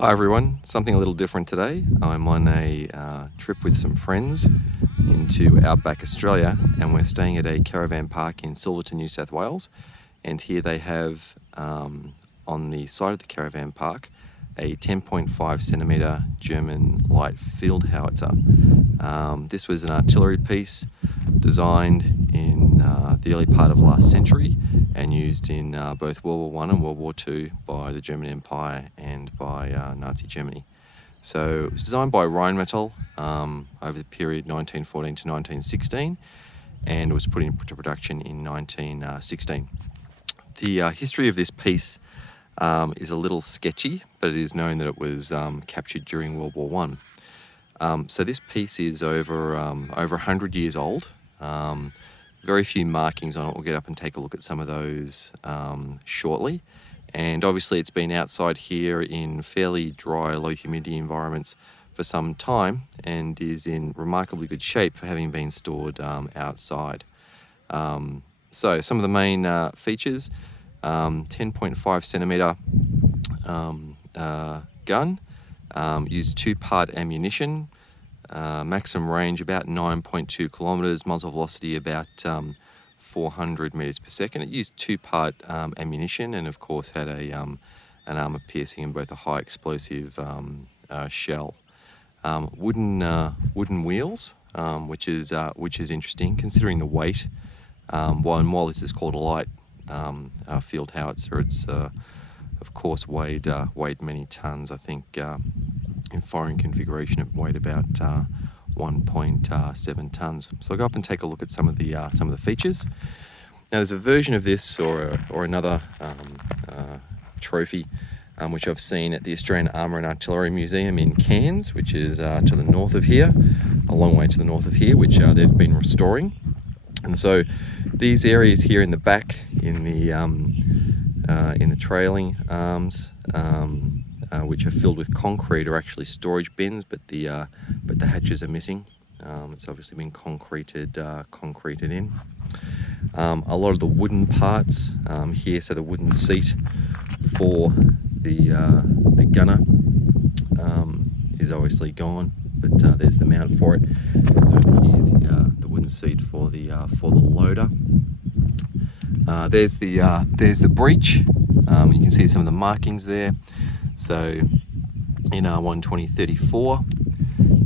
Hi everyone, something a little different today. I'm on a trip with some friends into outback Australia, and we're staying at a caravan park in Silverton, New South Wales. And here they have on the side of the caravan park a 10.5 centimetre German Light Field Howitzer. This was an artillery piece designed in the early part of last century and used in both World War I and World War II by the German Empire and by Nazi Germany. So it was designed by Rheinmetall over the period 1914 to 1916, and it was put into production in 1916. The history of this piece is a little sketchy, but it is known that it was captured during World War I. So this piece is over 100 years old. Very few markings on it. We'll get up and take a look at some of those shortly. And obviously it's been outside here in fairly dry, low humidity environments for some time and is in remarkably good shape for having been stored outside. So some of the main features: 10.5 centimetre gun, used two-part ammunition, maximum range about 9.2 kilometres, muzzle velocity about 400 metres per second. It used two-part ammunition and of course had an armour piercing and both a high explosive shell. Wooden wheels, which is interesting considering the weight. While this is called a light field howitzer, it's of course weighed many tons. I think in foreign configuration it weighed about 1.7 tons. So I'll go up and take a look at some of the features. Now there's a version of this or another trophy which I've seen at the Australian Armour and Artillery Museum in Cairns, which is to the north of here, a long way to the north of here, which they've been restoring. And so these areas here in the back, in the trailing arms, which are filled with concrete, are actually storage bins, but the hatches are missing. It's obviously been concreted in. A lot of the wooden parts here, so the wooden seat for the gunner is obviously gone, but there's the mount for it. There's over here the wooden seat for the loader. There's the breech. You can see some of the markings there. So in 12034,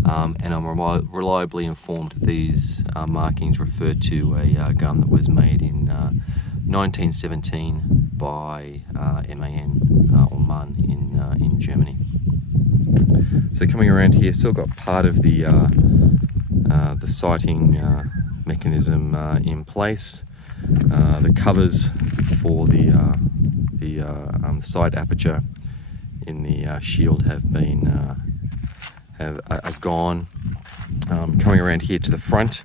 and I'm reliably informed that these markings refer to a gun that was made in 1917 by MAN or MAN in Germany. So coming around here, still got part of the sighting mechanism in place. The covers for the sight aperture in the shield have gone. Coming around here to the front,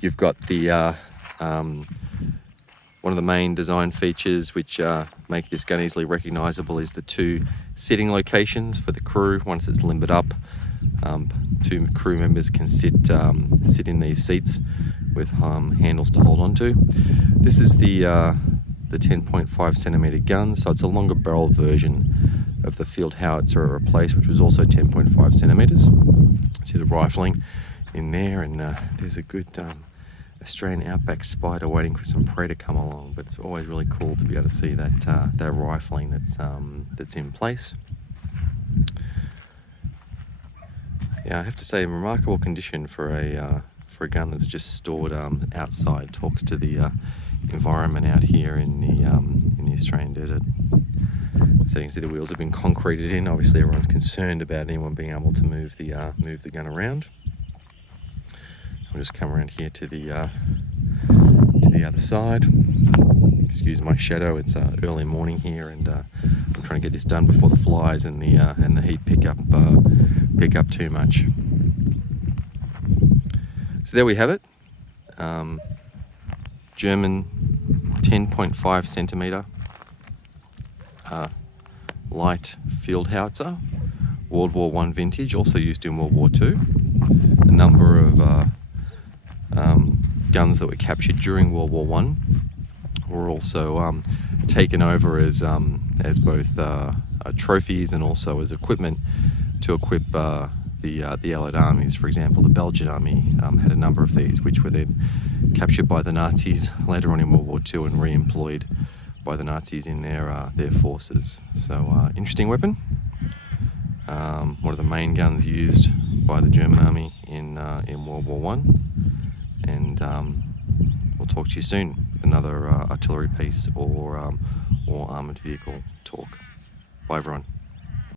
you've got the one of the main design features which make this gun easily recognisable is the two sitting locations for the crew. Once it's limbered up, two crew members can sit in these seats with handles to hold onto. This is the 10.5 centimetre gun, so it's a longer barrel version of the field howitzer it replaced, which was also 10.5 centimetres. See the rifling in there, and there's a good Australian outback spider waiting for some prey to come along. But it's always really cool to be able to see that rifling that's in place. Yeah, I have to say, in remarkable condition for a gun that's just stored outside. Talks to the environment out here in the Australian desert. So you can see the wheels have been concreted in. Obviously everyone's concerned about anyone being able to move the gun around. I'll just come around here to the other side. Excuse my shadow, it's early morning here, and I'm trying to get this done before the flies and the heat pick up too much. So there we have it. German 10.5 centimetre light field howitzer, World War I vintage, also used in World War II. A number of guns that were captured during World War I were also taken over as both trophies and also as equipment to equip the Allied armies. For example, the Belgian army had a number of these, which were then captured by the Nazis later on in World War II and re-employed by the Nazis in their forces. So interesting weapon. One of the main guns used by the German army in World War I. And we'll talk to you soon with another artillery piece or armoured vehicle talk. Bye everyone.